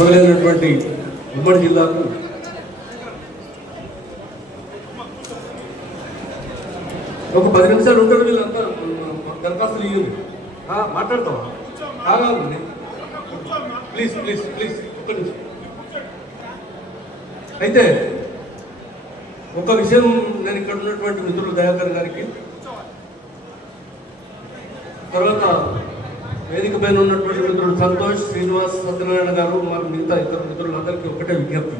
మొదలైనటువంటి ఉమ్మడి జిల్లాకు ఒక 10 నిమిషాలు ఉంటారు వీళ్ళంతా దరఖాస్తులు ఇవ్వండి. మాట్లాడతావా? కావాలి ప్లీజ్ ప్లీజ్ ప్లీజ్ ఒక్క నిమిషం. అయితే ఒక విషయం నేను ఇక్కడ ఉన్నటువంటి మిత్రులు దయాకర్ గారికి, తర్వాత వేదిక పైన ఉన్నటువంటి మిత్రులు సంతోష్, శ్రీనివాస్, సత్యనారాయణ గారు, మరి మిగతా ఇతర మిత్రులందరికీ ఒకటే విజ్ఞప్తి.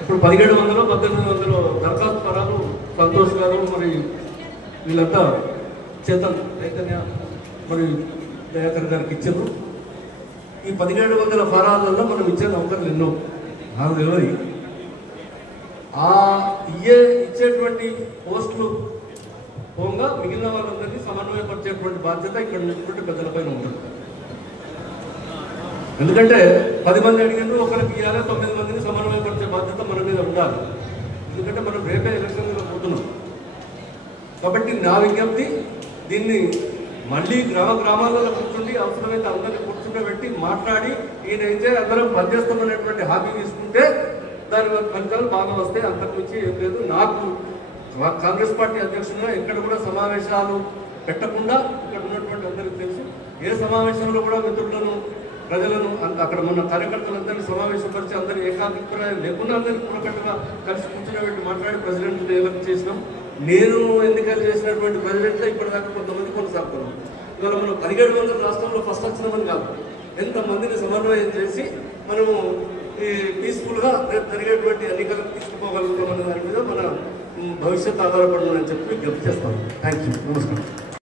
ఇప్పుడు 1700 1800 దరఖాస్తు పరాలు సంతోష్ గారు మరి వీళ్ళంతా చేతన్ చైతన్య మరి దయాకర్ గారికి ఇచ్చారు. ఈ 1700 ఫారాలలో మనం ఇచ్చే అవకాశాలు ఎన్నో నాకు తెలియదు. ఇచ్చేటువంటి పోస్టులు పోగా మిగిలిన వాళ్ళందరినీ సమన్వయపరిచేటువంటి బాధ్యత ఇక్కడ ఉన్నటువంటి పెద్దలపైన ఉంటుంది. ఎందుకంటే 10 మంది అడిగినప్పుడు ఒకరికి ఇవ్వాలి, 9 మందిని సమన్వయపరిచే బాధ్యత మన మీద ఉండాలి. ఎందుకంటే మనం రేపే ఎలక్షన్లో పోతున్నాం. కాబట్టి నా విజ్ఞప్తి, దీన్ని మళ్ళీ గ్రామాలలో కూర్చుండి అవసరమైతే అందరినీ కూర్చుండబెట్టి మాట్లాడి ఈయనైతే అందరం పనిచేస్తామనేటువంటి హామీ తీసుకుంటే దాని ఫలితాలు బాగా వస్తాయి. అంతకుమించి ఏం లేదు. నాకు కాంగ్రెస్ పార్టీ అధ్యక్షులుగా ఎక్కడ కూడా సమావేశాలు పెట్టకుండా ఇక్కడ ఉన్నటువంటి అందరికీ తెలుసు. ఏ సమావేశంలో కూడా మిత్రులను, ప్రజలను, అక్కడ మన కార్యకర్తలందరినీ సమావేశపరిచి అందరూ ఏకాభిప్రాయం లేకుండా అందరినీ కూడకట్టుగా కలిసి కూర్చుని మాట్లాడి ప్రెసిడెంట్ ఎలక్ట్ చేసినాం. నేను ఎన్నికలు చేసినటువంటి ప్రెసిడెంట్లో ఇప్పటిదాకా కొంతమంది కొనసాగుతున్నాం. ఇవాళ మనం 1700 రాష్ట్రంలో ఫస్ట్ వచ్చినామని కాదు, ఎంతమందిని సమన్వయం చేసి మనము ఈ పీస్ఫుల్గా రేపు జరిగేటువంటి ఎన్నికలకు తీసుకుపోగలుగుతామనే దాని మీద మన భవిష్యత్తు ఆధారపడుతుందని చెప్పి విజ్ఞప్తి చేస్తాను. Thank you. నమస్కారం.